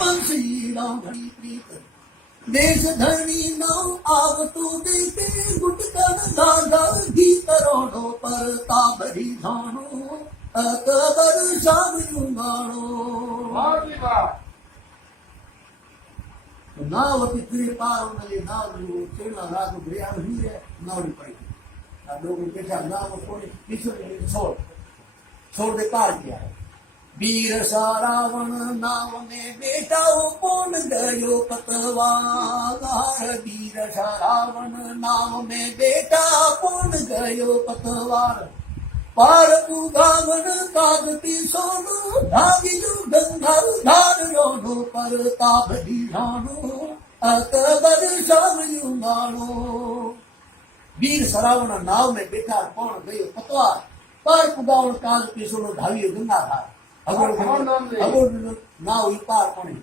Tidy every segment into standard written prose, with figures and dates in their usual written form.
पंसी राम घड़ी प्रीत देश धनी नौ आव तू देते गुटकन दादा गीत रोडो पर ताबरी धानो अकबर शाम युगाणो नाव पितरी पार उनले नाव लो चेना राग ब्रिया हुई है नावड़ी पड़ी ना लोग बेटा नाव कोई किशोर छोड़ दे पार किया वीर सारावण नाव में बेटा कौन गयो पतवार वीर सारावण नाव में बेटा कौन गयो पतवार पार पुगावन कागती सोनो धागियो गंगा धार रोनो पर ताबरी धानो अकबर शाम युगाणो वीर सरावण नाव में बेटा कौन गयो पतवार पार पुगावन कागती सोनो धागियो गंगा धार अगोर नाव ही पार कोने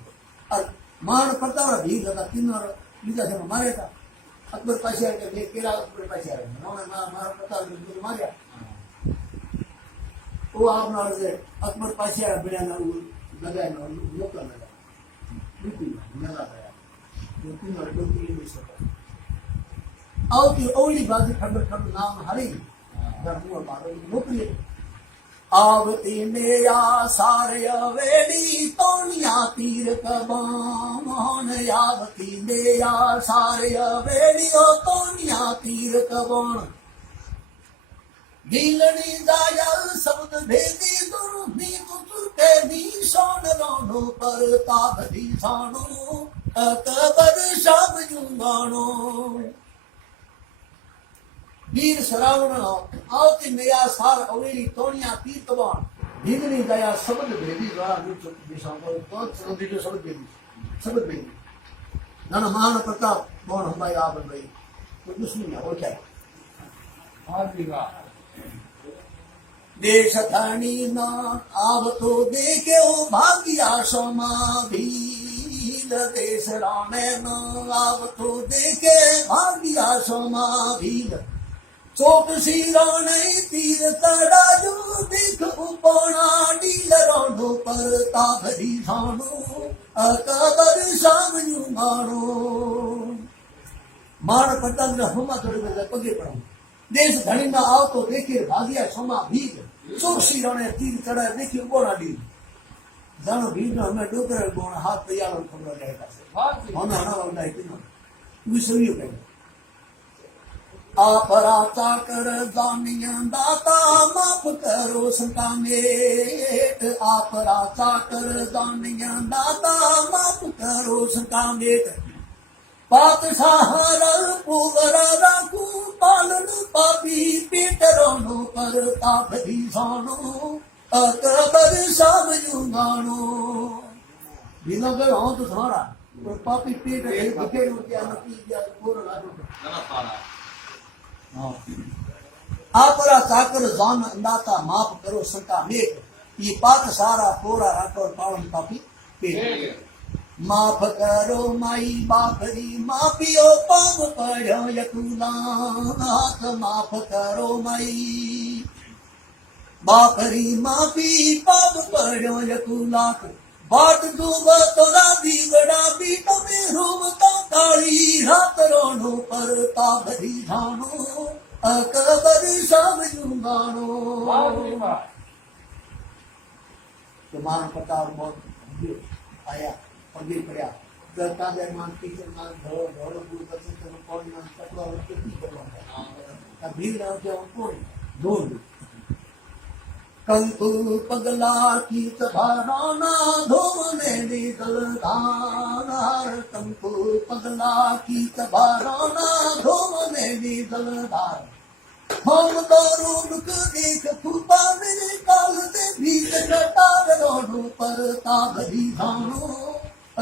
और मान पड़ता रहा भीड़ लगा तीन और बीजा से मारे था अकबर पासे आके ले केरा अकबर पासे आए उन्होंने मारा पता नहीं मारा वो आप ना से अकबर पासे आया बिना ना लगा ना लोकल लगा बिल्कुल लगा गया वो तीन और दो तीन में सका आओ कि ओली बाजी खबर खबर नाम हरी जब वो मारो नौकरी आवती मेरा सारे वेड़ी तोनिया तीर कबान आवती मेरा सारे वेड़ी तोनिया तीर कबान गिलनी दायल शब्द भेदी दुर्भी तुझे दी सोन रोनो पर ताबरी सानो अकबर शाम युगाणो वीर सरावण आवती नया सार अवेली तोनिया तीर कबान भिगनी दया शब्द भेदी द्वारा नीचो दिशा पर तो शब्द जो शब्द भेदी नाना महान प्रताप कौन हमारे आप बन रही तो दुश्मनी है और क्या है देश धनी ना आव तो देखे ओ भाग्या सोमा भील देश राणे ना आव तो देखे भाग्या सोमा भील चोट सीराने तीर तड़ा जो देख उपोना डील रोडो पर ताबरी धानो अकबर शाम युगाणो मान पतंग हुमा थोड़ी बजे पगे पड़ो देश धनी ना आओ तो देखे भागिया सोमा भीग चोट सीराने तीर तड़ा देखे उपोना डील जानो भीग ना हमें डोकर गोण हाथ तैयार खबर जाएगा से होना ना वाला है कि ना तू सही कहे आपरा चाकर जानिया दाता माफ करो संकामेट आपरा चाकर जानिया दाता माफ करो संकामेट पात सहारल पुगरा राखू पालन पापी पेट रोनो पर ताबरी सानो अकबर शाम युगाणो बिना कर हो तो तुम्हारा पापी पेट है दिखे उनके अनकी या कोरोना ना पारा आपरा चाकर जान अंदाता माफ करो संका मेट ये पाक सारा पोरा राठौर पावन पापी पेट माफ करो माई बापरी मापियो पाप पढ़ो यकुनाथ माफ करो माई बापरी मापी पाप पढ़ो यकुनाथ बाट डूब तोरा बिगड़ा बीट में रूमता काली रात रोनो पर ताबरी धानो अकबर शाम युगाणो तो मान प्रताप बहुत आया पगे पड़ा दत्ता जयमान की जयमान धो धोड़ गुरु बच्चे तो कौन मान सकता और कितनी करवाता है भीड़ ना जो कौन ढूंढ कंकु पगला की तभाराना धोने निकल धार कंकु पगला की तभाराना धोने निकल धार हम दारू लुक देख फूटा मेरे काल दे भीत कटार रोडो पर ताबरी धानो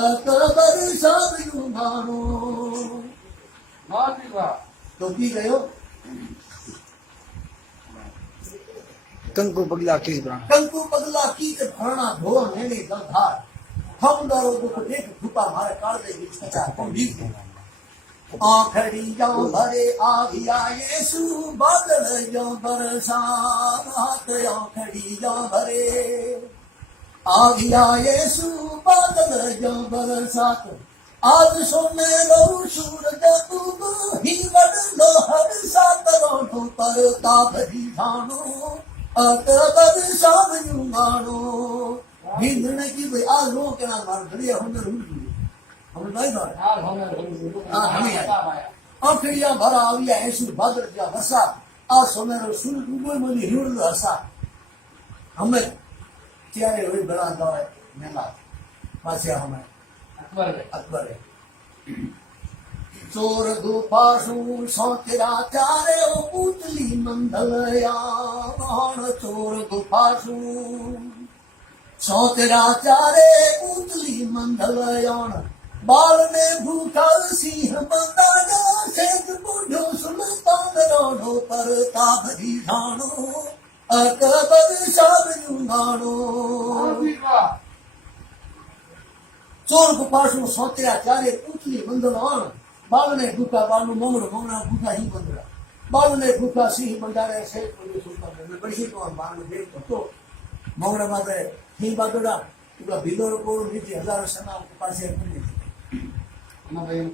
अकबर शाम युगाणो तो की गयो कंकु पगला की भरना धो नेने गंधार हम दारो दुख देख फूटा मारे काल दे बीच कचा कौन भीग आखड़ी जाओ भरे आगिया यीशु बादल जो बरसात आखड़ी जाओ भरे आगिया यीशु बादल जो बरसात आज सोनेरो सूरज डूब ही वडलो हर सात रोठो पर ताबरी ठाणो अकबर शाम युगाणो भींदने की भाई आज रो के ना मार बढ़िया हुनर हम नहीं बात हां हमें आखिया भरा आविया ऐसु भादर जा वसा आ सोनेरो सूरज डूबो मनी हिवड़ हसा हमें ત્યારે હોય બળા ગાય મેલા પાછા અમે અકબરે ચોર ગુફાસુ સોતરા ચારે ઉતલી મંદલયા બાણ ચોર ગુફાસુ સોતરા ચારે ઉતલી મંદલયાણ બાળ ને ભૂખા સિંહ બંધાણા શેખ બુઢો સુલતાન રોડો પર તાબરી ધાણો अकबर शाह युगाणो चोर गुफासु सोत्या चारे उतली मंदलाण बालने भूखा बालू मंगड़ मंगड़ा भूखा ही बंदड़ा बालने भूखा सिंह बंदारे से सुल्तान बड़ी को बालू देख तो मंगड़ा माते ही बादड़ा तुका बिलोर को नीचे हजार सेना के पास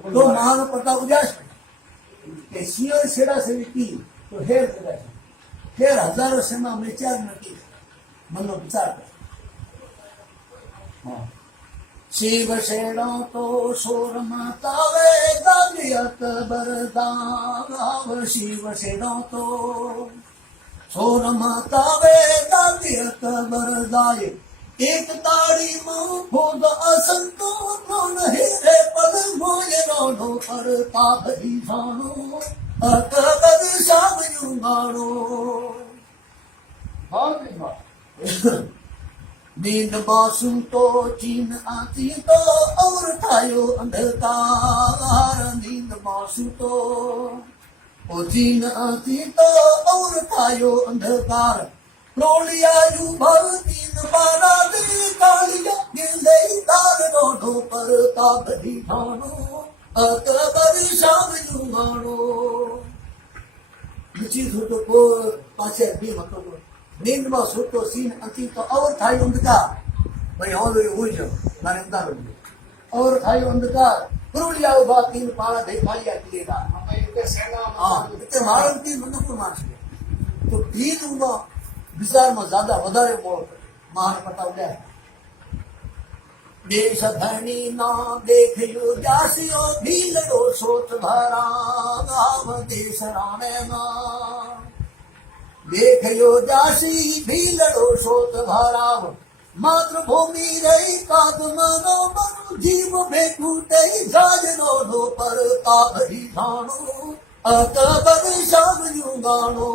तो महान प्रताप उजास के सिंह सेड़ा से की तो हेर जगह फिर हजारों सेना में चार नटी मनो विचार कर शिव सेना तो सोर मातावे दाली अकबर दाव शिव सेना तो सोर मातावे दाली अकबर दाय एक ताड़ी मुंह फूद असंतो नोन हेरे पद मोये रोडो पर ताबरी ठाणो अकबर शाम युगाणो नींद मासूम तो चीन आती तो और थायो अंधकार नींद मासूम तो ओ चीन आती तो और थायो अंधकार प्रोलिया यू भर तीन बारा दे कालिया गिले तार रोडो पर ताबरी ठाणो अकबर शाम युगाणो नीचे सुतो को पाछे भी मतो नींद में सुतो सीन अंति तो और थाई अंधकार भाई और हो जो मारे अंधकार और थाई अंधकार पुरुलिया उभा तीन पारा देखालिया किलेगा हम इते सेना हां इते मारन तीन मनो को मार तो तीन उनो विचार में ज्यादा વધારે બોલ महान प्रताप दे देश धनी ना देखियो जासियो भीलड़ो सोच भरा गाव देश राणे ना देखियो जासी भीलड़ो सोच भराव मातृभूमि रही काद मनो मनु जीव बेकूटे जाज रोडो पर ताबरी ठाणो अकबर शाम युगाणो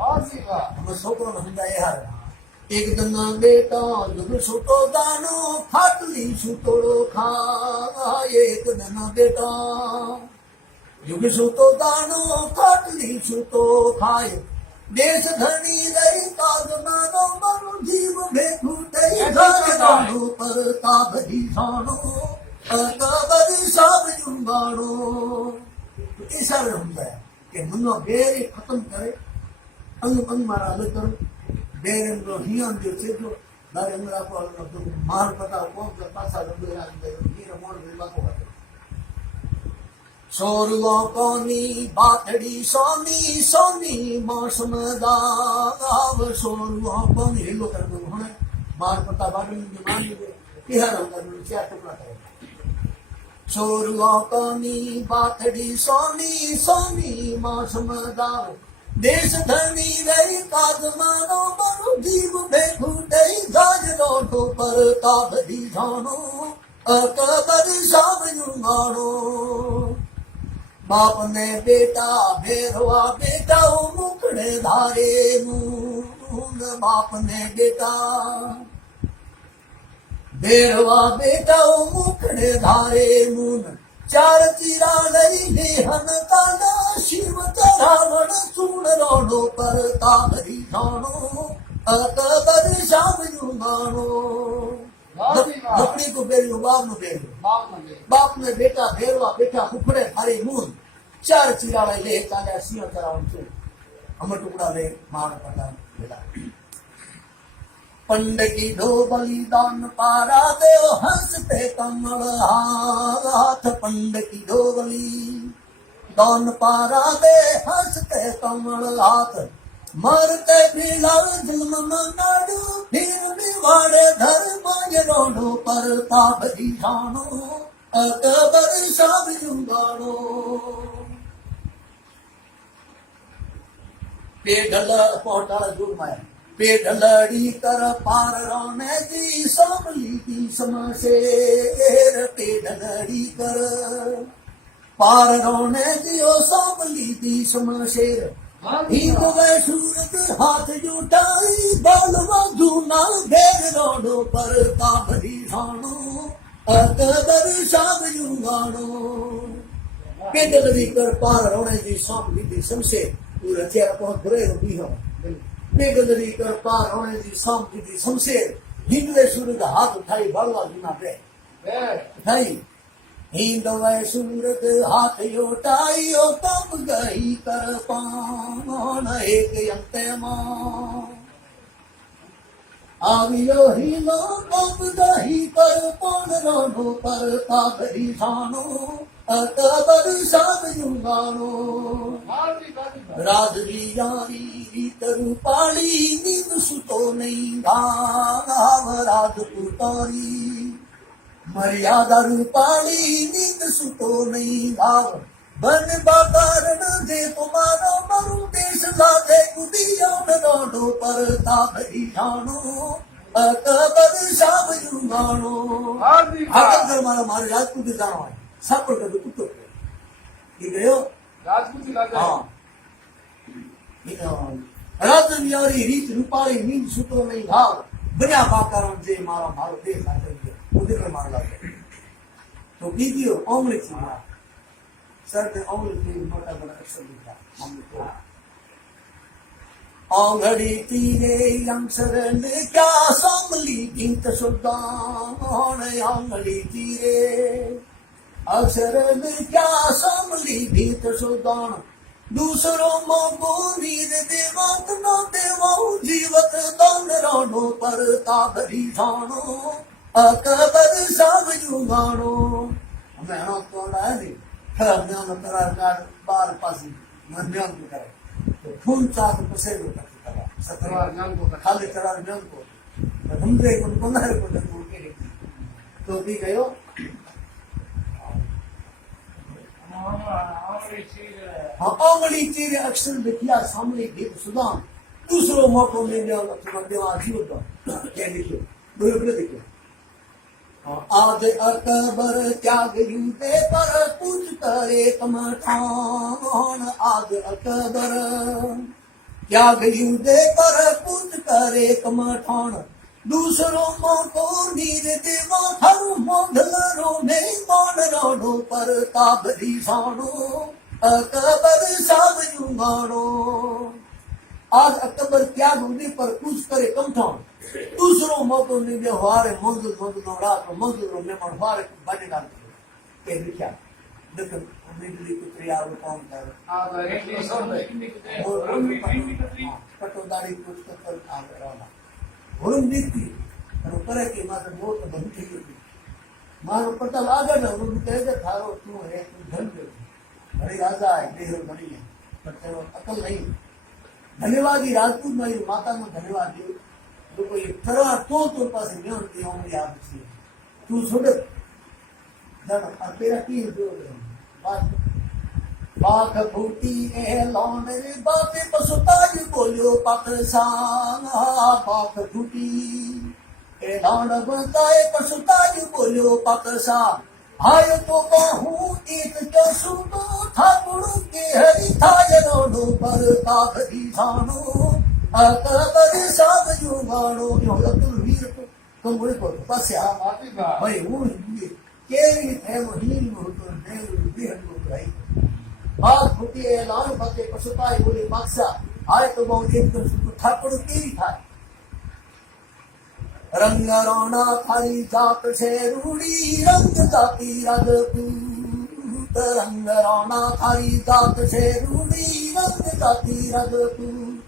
हम छोकरो ने समझाए यार एक दना बेटा जुग सुतो दानो फाटली सुतोड़ो खा एक दना बेटा जुग सुतो दानो फाटली सुतो खाए देश धनी रही काग मानो मनु जीव भेटूटे जानो पर ताबरी ठाणो अकबर शाम युगाणो ऐसा होता है कि मनो बेरी खत्म करे अंग अंग मारा अलग करो बेरेंद्र हियन जो से जो नरेंद्र को अलग तो मार पता को पासा लंबे रात में हीरा मोड़ विला को सोरुआ कोनी बाथड़ी सोनी सोनी मौसम दाव सोरुआ कोनी लो कर दो हने मार पता बाडन जो मान ले तिहार हम कर क्या टुकड़ा है सोरुआ कोनी बाथड़ी सोनी सोनी मौसम दाव देश धनी रही काज मानो मनु जीव बेघूटे जाज रोडो पर ताबरी ठाणो अकबर शाम युगाणो बाप ने बेटा भेरवा बेटा मुखड़े धारे मून बाप ने बेटा भेरवा बेटा मुखड़े धारे मून चार चीरा लई लेहन काना शिव रावण सूण रोडो पर ताबरी ठाणो अकबर शाम युगाणो लकड़ी को बेरियो बाप नु बेरियो बाप ने बेटा भेरवा बेटा फुफड़े थारे मून चार चीरा लई ले काना शिव रावण सूण हम टुकड़ा ले मान पता बेटा पंड की दो बलिदान पारा दे हंसते कमल हाथ, पंड की दो बलिदान पारा दे हंसते कमल हाथ, मरते भी लड़ जुल्म मनाडू फिर निवाड़े धर्म रोडो पर ताप दिखानो अकबर सब जुगाड़ो। पेढ़ल पहुंचाला जुग माया पेढ़लड़ी कर पार रोने जी समली की समशेर, पेढ़लड़ी कर पार रोने जी ओ समली की समशेर, हिंद वे सूरत हाथ जुटाई बलवा जूना घेर रोडो पर काबरी खानो अकबर सब जुगाड़ो। पेढ़लड़ी कर पार रोने जी समली की समशेर, पूरा चेहरा बहुत बुरे भी हो। पेढ़लड़ी कर पार होने जी समली की समशेर, हिंदवे सूरत हाथ उठाई बलवा जूना पे उठाई, हिंदवे सूरत हाथ उठाई ओ तब गई कर पान एक अंते मां, आवियो हिलो तब गई कर पान रोडो पर काबरी खानो अकबर सब जुगाड़ो। राजरी यारी रीत रूपाली नींद सुतो नहीं गाव, राजपुतारी मर्यादा रूपाली नींद सुतो नहीं गाव, बन बारण दे तुम्हारा मरु देश लादे कुदियान रोडो पर ताबरी खानो अकबर सब जुगाड़ो। अकबर मारा मारे राजपूत जानो है सब पर कभी कुत्तो ये गयो राजपूत लागे हाँ राजनियारी रीत रूपाली नींद सुतो नहीं घाव, बन्या बाकारण जे मारा मारो देश लागे उधर में मार लागे तो कीजियो ओंगली थी मारा सर पे ओंगली थी मोटा बड़ा अक्षर लिखा हमने तो ओंगली तीरे यंगसर ने क्या समली गीत सुल्तान, ओंगली तीरे अक्षर में क्या समली भीत सुल्तान, दूसरों को नीर देवत न देवो जीवत दान रोडो पर ताबरी खानो अकबर सब जुगाड़ो। हमें हनो तो लाए नहीं खरा ज्ञान करार कार बार पासी मन ज्ञान को करे तो खून चाक पसे को करा सतरा ज्ञान को खाली करार ज्ञान को हम दे को बनाए को तो भी गयो ओंगली चीरे अक्षर लिखिया सामने गीत सुदान, दूसरो मौको में देवा जीव क्या लिखियो बोलो देखियो। आज अकबर त्याग युदे पर पूछ करे कमठान, आज अकबर त्याग युदे पर पूछ करे कमठान, दूसरों को नीर देवा हर मोढलरों में मान रोडो पर ताबरी खानो अकबर सब जुगाड़ो। आज अकबर त्याग युदे पर पूछ करे कमठान, दूसरों मौकों में व्यवहार मौजूद मौजूद रात मौजूद मेहमान वारे बने डालते के लिखा देखो मिडली को तैयार कौन कर आ गए और कटोदारी को कतल आ रहा हुरम दीती और करे की माता बहुत बनती थी मारो पता लागे ना उन कहे के थारो तू है तू धन दे बड़ी राजा है देह बड़ी है पर तेरो अकल नहीं। धन्यवाद ही राजपूत में माता को धन्यवाद दी तो कोई थरा तो पास नहीं होती होंगे याद से तू सुन जब तेरा की जो बात बात फूटी ए लौंडे बातें पसुताज बोलियो पाकिस्तान, बात फूटी ए लौंड बताए पसुताज बोलियो पाकिस्तान, हाय तो कहूँ एक क्या सुनो ठाकुर के हरि थाय रोडो पर काबरी खानो अकबर सब जुगाड़ो। यो अब्दुल वीर को कमरे को पास्या भाई वो केरी थे वो हीन हो तो देव देह को भाई बात फूटी ऐलान बातें पशुपाई बोले बक्सा आए तो बहुत एक तो ठाकुर केरी था रंग रोना थारी जात से रूड़ी रंग जाती राजपूत, रंग रोना थारी जात से रूड़ी रंग जाती राजपूत,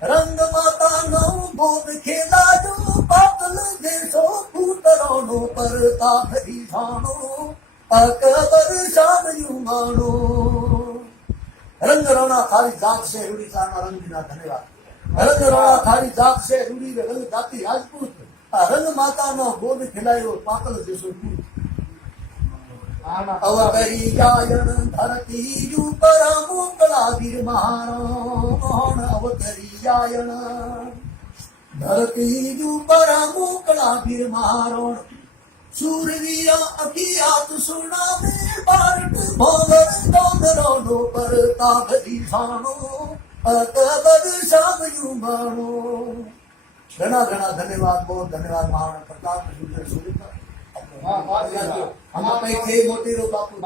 રંગ માતાનો બોધ ખેલાજો પાતલ દેશો પૂતરોનો પરતાપ ઈશાનો અકબર શાન યુમાનો રંગ રોણા થારી જાત છે રૂડી સાના રંગના ધન્યવાદ રંગ રોણા થારી જાત છે રૂડી રંગ જાતિ રાજપૂત આ રંગ માતાનો બોધ ખેલાયો પાતલ દેશો પૂત અવતરી જાયણ ધરતી ઉપર મોકલા વીર મહારાણ અવતરી જાયણ ધરતી ઉપર મોકલા વીર મહારાણ શૂરવીરા અખિયાત સુનામે પાર્ટ ભોગર ડોંગરોનો પરતાપ ઈશાનો અકબર શામ યુમાનો ઘણા ઘણા ધન્યવાદ બહુ ધન્યવાદ મહારાણા પ્રતાપ સુંદર સુરેખા हम अपने थे मोती रो बापू